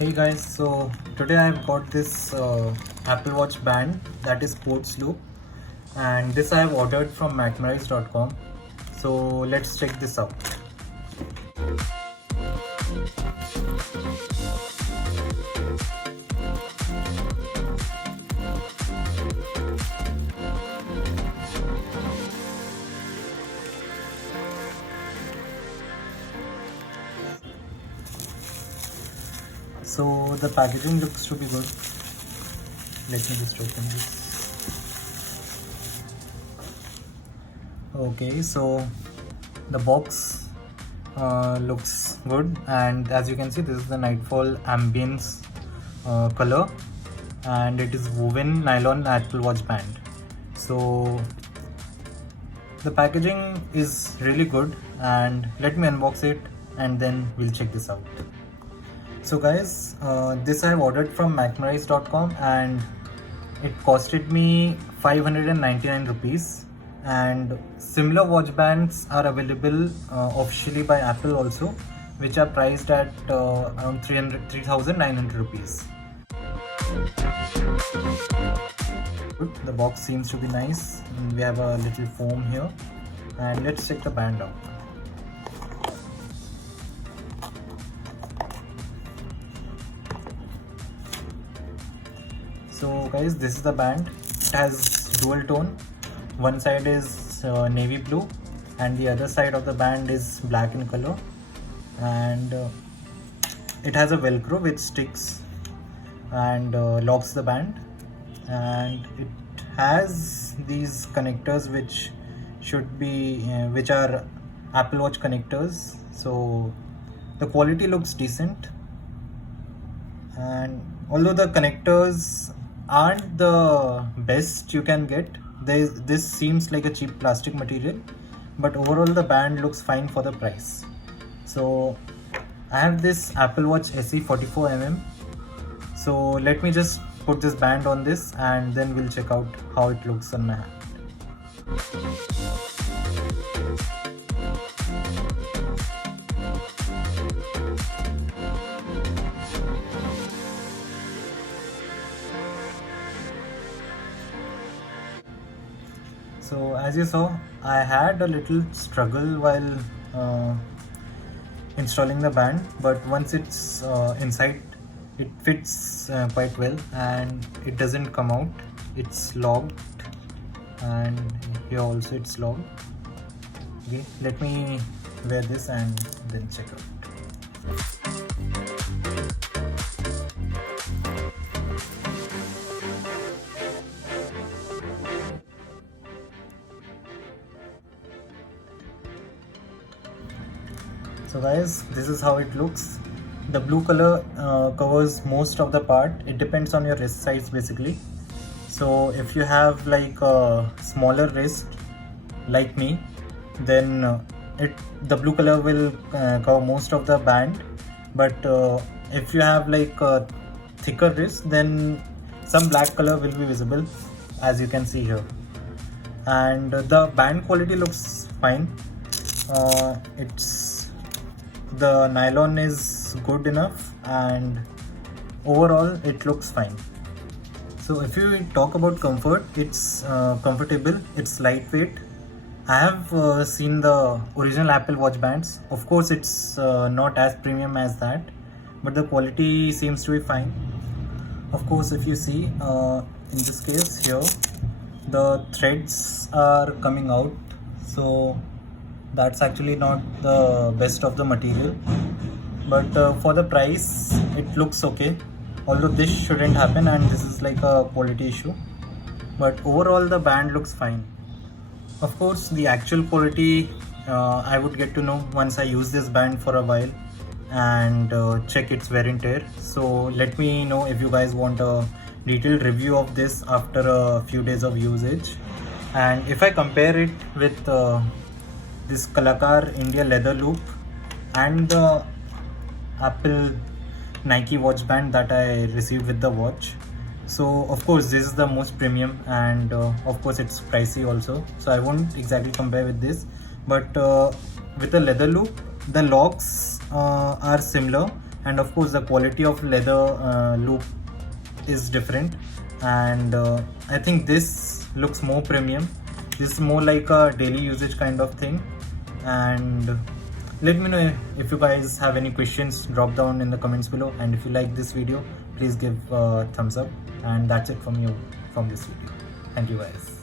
Hey guys, so today I've got this Apple Watch band that is Sports Loop, and this I've ordered from macmarize.com. So let's check this out. So the packaging looks to be good. Let me just open this. Okay, so the box looks good, and as you can see, this is the Nightfall Ambience color, and it is woven nylon Apple Watch band. So the packaging is really good, and let me unbox it and then we'll check this out. So guys, this I've ordered from macmarize.com and it costed me 599 rupees, and similar watch bands are available officially by Apple also, which are priced at around 3,900 rupees. The box seems to be nice. We have a little foam here, and let's check the band out. So guys, this is the band. It has dual tone. One side is navy blue and the other side of the band is black in color, and it has a velcro which sticks and locks the band, and it has these connectors which should be which are Apple Watch connectors. So the quality looks decent, and although the connectors aren't the best you can get, this seems like a cheap plastic material, but overall the band looks fine for the price. So I have this Apple Watch SE 44mm. So let me just put this band on this and then we'll check out how it looks on my hand. So as you saw, I had a little struggle while installing the band, but once it's inside, it fits quite well and it doesn't come out. It's locked, and here also it's locked. Okay, let me wear this and then check out. So guys, this is how it looks. The blue color covers most of the part. It depends on your wrist size basically. So if you have like a smaller wrist like me, then the blue color will cover most of the band. But if you have like a thicker wrist, then some black color will be visible, as you can see here. And the band quality looks fine. The nylon is good enough, and overall it looks fine. So if you talk about comfort, it's comfortable, it's lightweight. I have seen the original Apple Watch bands. Of course it's not as premium as that, but the quality seems to be fine. Of course, if you see in this case here, the threads are coming out, so that's actually not the best of the material, but for the price it looks okay, although this shouldn't happen and this is like a quality issue, but overall the band looks fine. Of course, the actual quality I would get to know once I use this band for a while and check its wear and tear. So let me know if you guys want a detailed review of this after a few days of usage. And if I compare it with this Kalakar India leather loop and the Apple Nike watch band that I received with the watch, so of course this is the most premium, and of course it's pricey also, so I won't exactly compare with this. But with the leather loop, the locks are similar, and of course the quality of leather loop is different, and I think this looks more premium. This is more like a daily usage kind of thing. And let me know if you guys have any questions. Drop down in the comments below, and if you like this video, please give a thumbs up. And that's it from this video. Thank you guys.